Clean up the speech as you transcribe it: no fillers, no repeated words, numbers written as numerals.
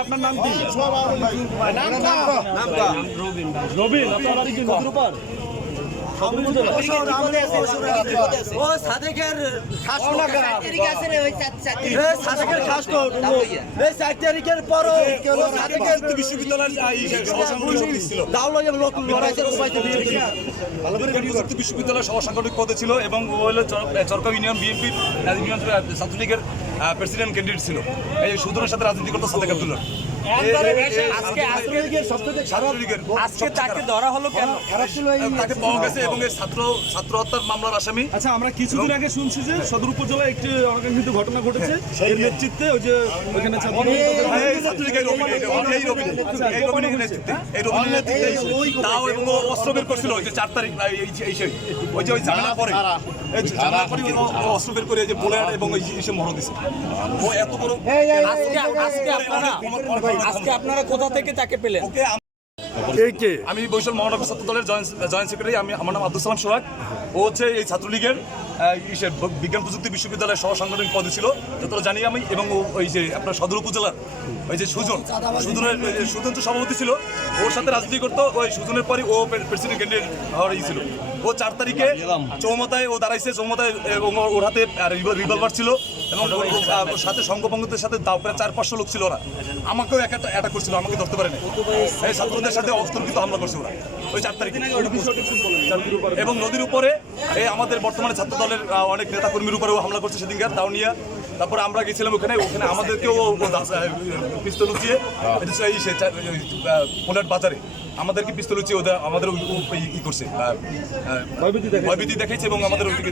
আপনার নাম কি? রবিন। আপনার বাড়ি কি নদীর উপর? বিশ্ববিদ্যালয়ের সহসাংগঠনিক পদে ছিল এবং ও হলো চরকাম ইউনিয়ন বিএনপির ছাত্রলীগের প্রেসিডেন্ট ক্যান্ডিডেট ছিল। এই সুদূরের সাথে রাজনীতি করতো সাদেক আব্দুল্লাহ। তাকে পাওয়া গেছে এবং ছাত্র হত্যার মামলার আসামি। আচ্ছা, আমরা কিছুদিন আগে শুনছি যে সদর উপজেলায় একটি অনাকাঙ্ক্ষিত ঘটনা ঘটেছে, এর নেতৃত্বে ওই যে ওইখানে তাও এবং অস্ত্র বের করছিল ওই যে 4 তারিখ ওই যে ওই ঝামেলা পরে অস্ত্র বের করে যে বলে এবং এসে মরণ দিছে। ও এত বড়। আজকে আপনারা কোথা থেকে তাকে পেলেন? আমি বরিশাল মহানগর ছাত্র দলের জয়েন্ট সেক্রেটারি। আমার নাম আব্দুল সালাম সোহাগ। ও হচ্ছে এই ছাত্রলীগের বিজ্ঞান প্রযুক্তি বিশ্ববিদ্যালয়ের সহসাংগঠনিক পদে ছিল যতটা জানি আমি। এবং ওই যে আপনার সদর উপজেলার ওই যে সুজন সভাপতি ছিল, ওর সাথে রাজনীতি করতো। ওই সুজনের পরে ও প্রেসিডেন্ট ক্যান্ডিডেট হওয়ার ছিল। ও 4 তারিখে চৌমতায় ও দাঁড়াইছে। চৌমতায় এবং ওর হাতে রিভলভার ছিল এবং ওর সাথে সংঘবঙ্গদের সাথে প্রায় 400-500 লোক ছিল। ওরা আমাকেও অ্যাটাক করছিল, আমাকে ধরতে পারেনি। এই ছাত্রদের সাথে অতর্কিত হামলা করছে ওরা ওই 4 তারিখে। এবং নদীর উপরে এই আমাদের বর্তমানে ছাত্র দলের অনেক নেতাকর্মীর উপরেও হামলা করছে সেদিনকার দাউনিয়া। তারপরে আমরা গেছিলাম ওখানে আমাদেরকেও পিস্তল উঁচিয়ে পোলাট বাজারে আমাদেরকে পিস্তল উঁচিয়ে আমাদের ই করছে, ভয়ভীতি দেখাইছে এবং আমাদের ওই দিকে